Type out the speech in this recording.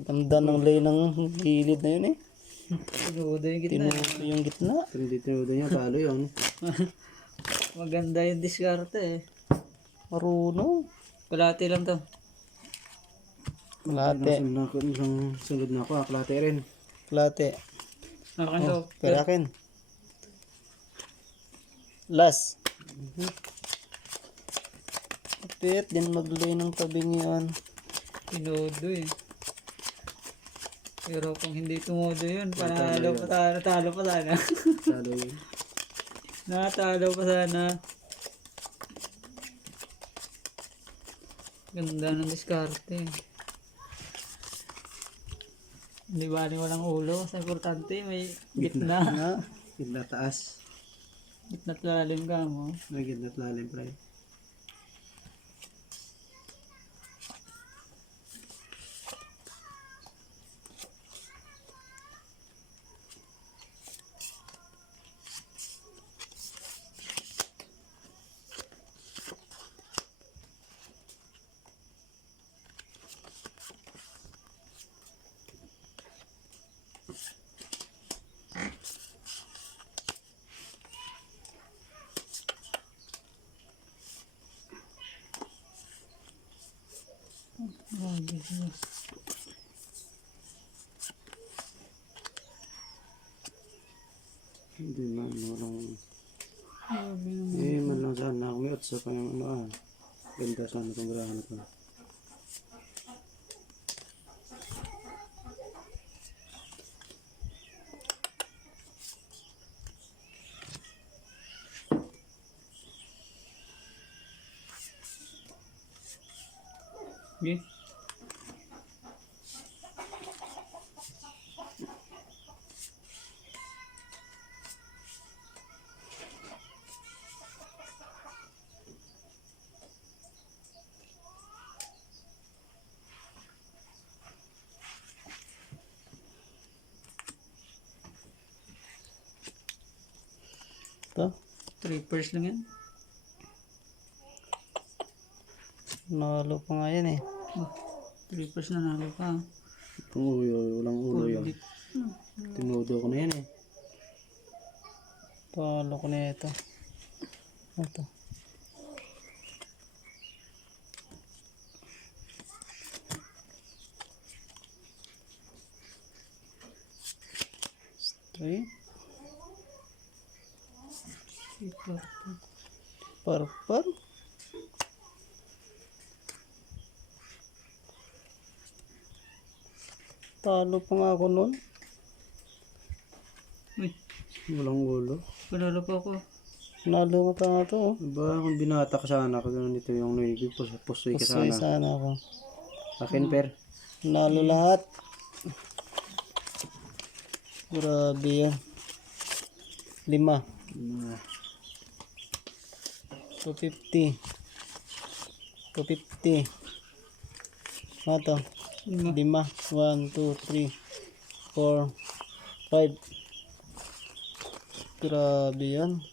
Ganda ng lay ng gilid na yun eh. Tinudo yung gitna. Tinudo yung gitna. Hindi tinudo niya, talo yun. Maganda yung diskarte eh. Marunong. Kalati lang to. Kalate. Isang sunod na ako, kalate rin. Kalate. Akin to. Pero akin. Last. Kapit. Yan maglay ng tabing yan. Tinudo eh. Pero kung hindi tumudo yun, panalo pa sana. Natalo pa sana. Talo yun. Natalo pa sana. Ganda ng diskarte. Hindi ba walang ulo? Sa importante, may gitna. Gitna taas. Gitna't lalim ka mo. May gitna at lalim, pre. Hindi man, walang... man lang sana ako may utsa pa yung ano Ganda sana itong garahan na ito. Okay. Ito. 3 pairs lang yan. Nalo pa nga yan eh. 3 pairs na nalo ka. Itong ulo, walang ulo yun. Tinudo ko na yan eh. Talo ko na ito. Ito. Straight. Purple. Talo pa nga ako nun. Uy, Walang ulo. panalo pa ako. Nalo ka pa nga to. Ba, kung binata ka sana, kagano'n nito yung navy, pusoy ka Pusoy sana. sana ako. Akin, per. Nalo lahat. Grabe yan. 5. 250. 250. Ano to? 5. 1, 2, 3, 4, 5. Grabe yan.